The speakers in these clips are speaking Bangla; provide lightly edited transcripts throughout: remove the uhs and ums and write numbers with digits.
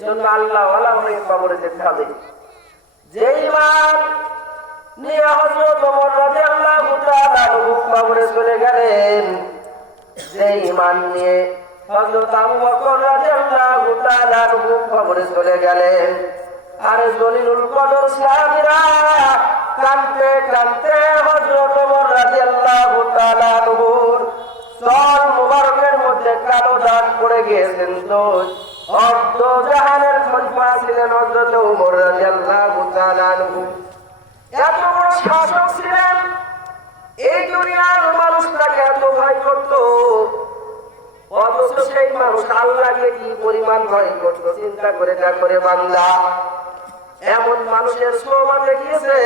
এজন্য আল্লাহ ওয়ালা হয়ে কবরে যেতে হবে। যে ঈমান নিয়ে হযরত ওমর রাদিয়াল্লাহু তাআলা কবরে চলে গেলেন, যে ঈমান নিয়ে হযরত আবু বকর রাদিয়াল্লাহু তাআলা কবরে চলে গেলেন, আর জলিলুল কদর সাহাবীরা কাঁদতে কাঁদতে হযরত ওমর রাদিয়াল্লাহু তাআলা চল মুবারকের মধ্যে কালো দাগ পড়ে গিয়েছেন। তো অর্ধ জাহানের খলিফা ছিলেন হযরত ওমর রাদিয়াল্লাহু তাআলা। এত বড় শাসক ছিলেন, এই দুনিয়ার মানুষ তাকে এত ভয় করত, অথচ সেই মানুষ আল্লাহকে কি পরিমাণ ভয় করত চিন্তা করে দেখো রে বান্দা। এমন মানুষের সোহবতে গিয়েছে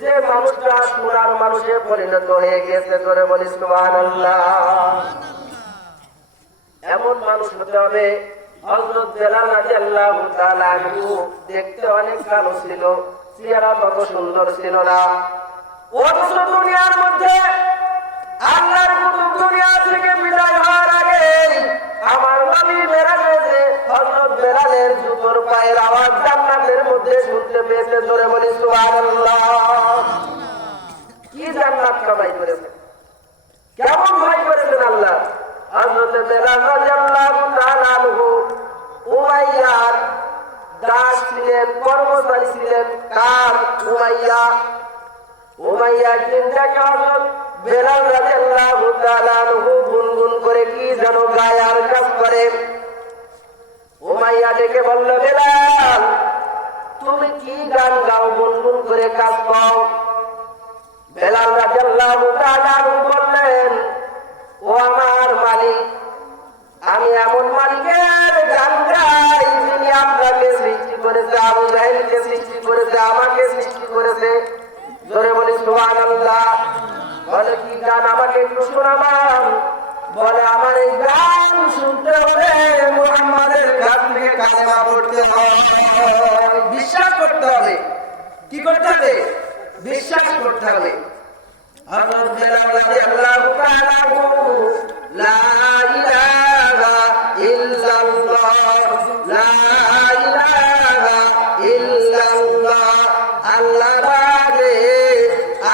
যে মানুষটা সোনার মানুষে পরিণত হয়ে গেছে। করে বলি সুবহানাল্লাহ। এমন মানুষ হতে হবে। হযরত বেলাল রাদিয়াল্লাহু তাআলা আনহু দেখতে অনেক কালো ছিল, চেহারা তত সুন্দর ছিল না, অথচ দুনিয়ার মধ্যে আল্লাহর কুতুব দুনিয়া থেকে বিদায় হওয়ার আগে আমার নবী মেরাজে যে হযরত বেলালের জুতোর পায়ের আওয়াজ জান্নাতের মধ্যে শুনতে পেয়েছে। জোরে বলি সুবহানাল্লাহ। কি জান্নাত কামাই করেছেন, কেমন ভয় করেছেন আল্লাহ। হযরত বেলাল রাদিয়াল্লাহু তাআলা আনহু উমাইয়ার দাস ছিলেন, কর্মচারী ছিলেন। কার? উমাইয়া। উমাইয়া একদিন দেখে হযরত বেলাল রাদিয়াল্লাহু তাআলা আনহু গুনগুন করে কি যেন গায় আর কাজ করে। উমাইয়া ডেকে বলল, বেলাল তুমি কি গান গাও, গুনগুন করে কাজ পাও? বেলাল রাদিয়াল্লাহু তাআলা আনহু বললেন, ও আমার মালিক, আমি এমন মালিকের গান গাই যিনি আপনাকে সৃষ্টি করেছে, আবু জাহেলকে সৃষ্টি করেছে, আমাকে সৃষ্টি করেছে। জোরে বলি সুবহানাল্লাহ। বলে কি গান, আমাকে একটু শোনাবেন? বলে আমার এই গান শুনতে হলে মুহাম্মাদের কাছ থেকে কালেমা পড়তে হবে, বিশ্বাস করতে হবে। কি করতে হবে? বিশ্বাস করতে হবে। হযরত বেলাল রাদিয়াল্লাহু তাআলা লা ইলাহা ইল্লাল্লাহ, লা ইলাহা ইল্লাল্লাহ, আল্লাহ বাদে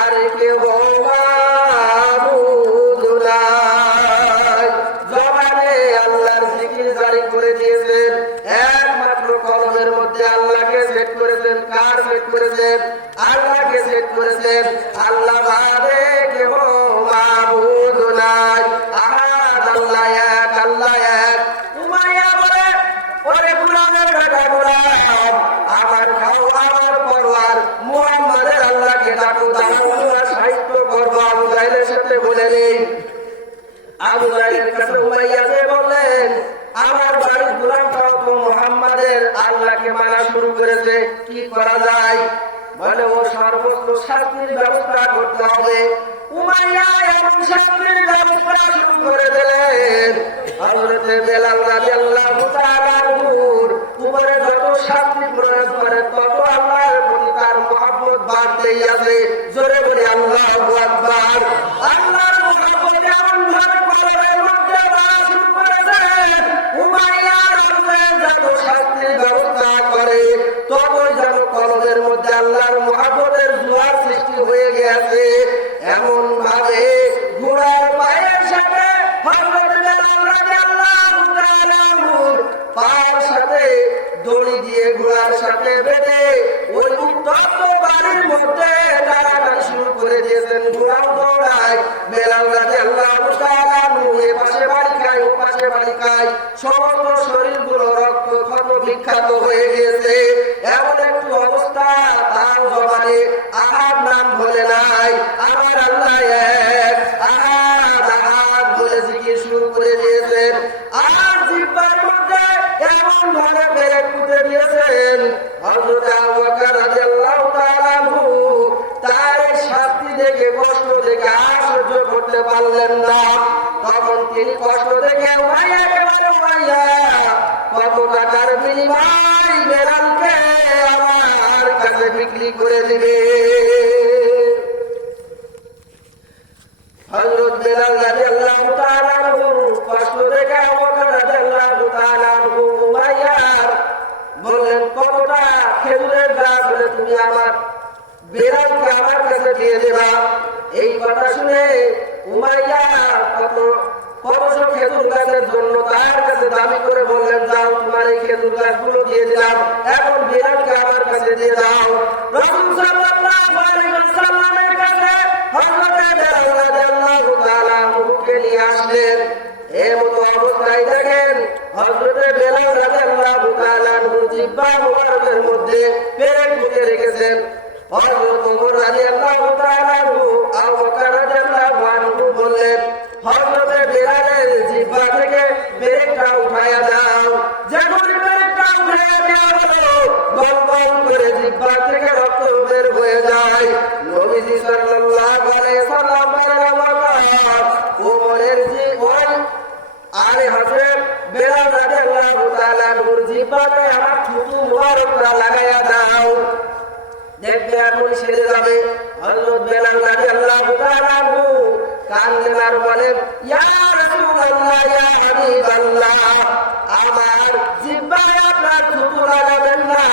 আর কেউ মাবুদ নাই। জবানে আল্লাহর জিকির জারি করে দিয়েছেন, একমাত্র কলমের মধ্যে আল্লাহকে সেট করেছেন। কার সেট করেছেন? আল্লাহকে সেট করেছেন। আল্লাহ বাদে কেউ মাবুদ নাই, আহাদ, আল্লাহ এক, আল্লাহ এক। উমাইয়া বলে, ওরে গুলামের বেটা গুলাম, আমার খাও আমার পরওয়ার মুহাম্মাদের আল্লাহকে ডাকো, আমরা সাহিত্য করবো। আবু জাহেলের সাথে বলে নেই। আবু জাহেলের কাছে উমাইয়া যে বললেন, আমার বাড়ির গোলামটাও তো মুহাম্মাদের আল্লাহকে মানা শুরু করেছে, কি করা যায়? বলে ও সর্বোচ্চ শাস্তির ব্যবস্থা করতে হবে। উমাইয়া এমন শাস্তির ব্যবস্থা শুরু করে দিলেন। হযরত বেলাল রাদিয়াল্লাহু তাআলা আনহুর উপরে যত শাস্তি প্রয়োগ করে তত আল্লাহর প্রতি তার মহব্বত বাড়তেই আছে। জোরে বলি আল্লাহু আকবার। আল্লাহর মহব্বত এমন ভাবে কলবের মধ্যে বাড়া শুরু করেছেন, উমাইয়ার উপরে যত শাস্তির ব্যবস্থা করে ততই যেন কলবের মধ্যে আল্লাহর মহব্বতের জোয়ার সৃষ্টি হয়ে গেছে। এমন ভাবে ঘোড়ার পায়ের সাথে হযরত বেলাল রাদিয়াল্লাহু তাআলা আনহুর পায়ের সাথে দড়ি দিয়ে ঘোড়ার সাথে বেঁধে ওই উত্তপ্ত বাড়ির মধ্যে টানাটানি শুরু করে দিয়েছেন। ঘোড়াও দৌড়ায়, বেলাল রাদিয়াল্লাহু তাআলা আনহু এ পাশে বাড়ি খায়, ও পাশে বাড়ি খায়, সমস্ত শরীরগুলো রক্ত ক্ষত বিক্ষত হয়ে গিয়েছে। এমন একটু অবস্থা, তার জবানে আহাদ নাম বলে নাই, আমার আল্লাহ এক, আহাদ আহাদ বলে জিকির শুরু করে দিয়েছেন। আর জিহ্বার মধ্যে এমন ভাবে পেরেক পুঁতে দিয়েছেন, হযরত আবু বকর রাদিয়াল্লাহু তাআলা আনহু তার শাস্তি দেখে, কষ্ট দেখে আর সহ্য করতে পারলেন না। তখন তিনি কষ্ট দেখে উমাইয়াকে বলে, উমাইয়া কত টাকার বিনিময় বেলালকে আমার কাছে বিক্রি করে দিবে? হযরত বেলাল রাদিয়াল্লাহু তাআলা আনহু কষ্ট দেখে আবু বকর রাদিয়াল্লাহু তাআলা আনহু উমাইয়ার আমার বেড়ালকে আমার কাছে দিয়ে দেবা। এই কথা শুনে উমাইয়া কত খেজুর গাছের জন্য তার কাছে দাবি করে বললেন, যাও তোমার এই খেজুর গাছগুলো দিয়ে দিলাম, এখন বেড়ালকে আমার কাছে দিয়ে দাও। রাসূল সাল্লাল্লাহু আলাইহি ওয়াসাল্লামের কাছে হযরত বেলাল রাদিয়াল্লাহু তাআলা আনহুকে নিয়ে আসলেন। এই মতো অবস্থায় দেখেন হযরত বেলাল রাদিয়াল্লাহু তাআলা আনহু জিহ্বা মুবারকের মধ্যে পেরেক ঢুকে রেখেছেন। হযরত ওমর রাদিয়াল্লাহু তাআলা আনহু আবু বকর রাদিয়াল্লাহু আনহু বললেন, হযরত বেলালের জিহ্বা থেকে পেরেকটা উঠায়া দাও। যখন পেরেকটা উঠায়া দেওয়া হলো, গল করে জিহ্বা থেকে রক্ত বের হয়ে যায়। নবীজি সাল্লাল্লাহু আলাইহি ওয়াসাল্লাম বলেন, ওমরের জীবন আরে হযরত বেলাল রাদিয়াল্লাহু তাআলা আনহুর জিহ্বাতে আমার থুতু মুবারকটা লাগায়া দাও, দেখবে এখন সেরে যাবে। হযরত বেলাল রাদিয়াল্লাহু তাআলা আনহু কাঁদলেন আর বলেন, ইয়া রাসূলুল্লাহ, ইয়া হাবিবাল্লাহ, আমার জিহ্বায় আপনার থুতু লাগাবেন না।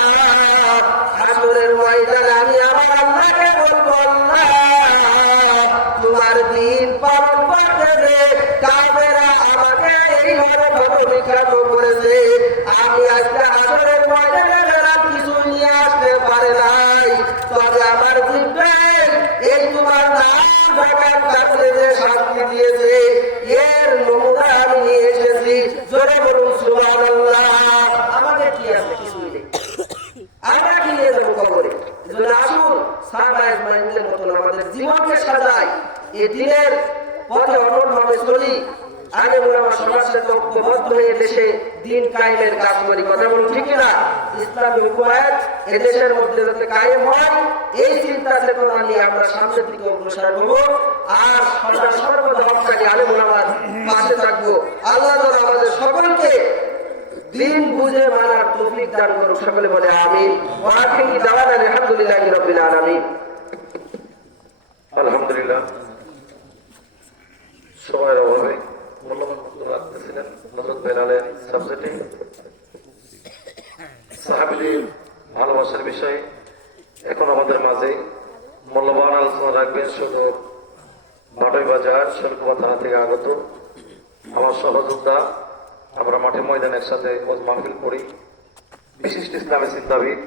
হাসরের ময়দানে আমি আমার আল্লাহকে বলবো, আল্লাহ তোমার দ্বীন পালন করতে যে কাফেররা আমাকে এইভাবে বিখ্যাত করেছে, আমি আজকে হাসরের ময়দানে বেলাল কিছু নিয়ে আসতে পারে নাই, তবে আমার জিহ্বায় এই তোমার নাম ঢাকার কাছে যে শান্তি দিয়েছে এর নমুনা আমি নিয়ে এসেছি। জোরে বলুন সুবহানাল্লাহ। আমাদের কি আছে? কিছুই নেই, আমরা কি নিয়ে যাবো কবরে? এজন্য আসুন সাহাবায়ে আজমাইনদের মতন আমাদের জীবনকে সাজাই, এই দিনের পথে অটলভাবে চলি। আগে আমরা সবার সাথে ঐক্যবদ্ধ হয়ে দেশে দিন কায়েমের কাজ করি। কথা বলুন ঠিক না? ইসলামী হুকুমত এই দেশের মধ্যে যাতে কায়েম হয়, এই চিন্তা চেতনা নিয়ে আমরা সামনের দিকে অগ্রসর হব আর সর্বদা হককারী আলেম ওলামার পাশে থাকবো। আল্লাহ তাআলা আমাদের সকলকে দিন বুঝে মানার তৌফিক দান করুন। সকলে বলে আমিন। ওয়া আখিরু দাওয়ানা আলহামদুলিল্লাহি রাব্বিল আলামিন। আলহামদুলিল্লাহ। সময়ের অভাবে মূল্যবান বক্তব্য রাখতেছিলেন হযরত বেলালের সাবজেক্টে সাহাবীদের ভালোবাসার বিষয়ে। এখন আমাদের মাঝে মূল্যবান আলোচনা রাখবেন সদর ভাটই বাজার শরীফুল্লাহ থানা থেকে আগত আমার সহযোদ্ধা। আমরা মাঠে ময়দানে একসাথে মাহফিল করি, বিশিষ্ট ইসলামী চিন্তাবিদ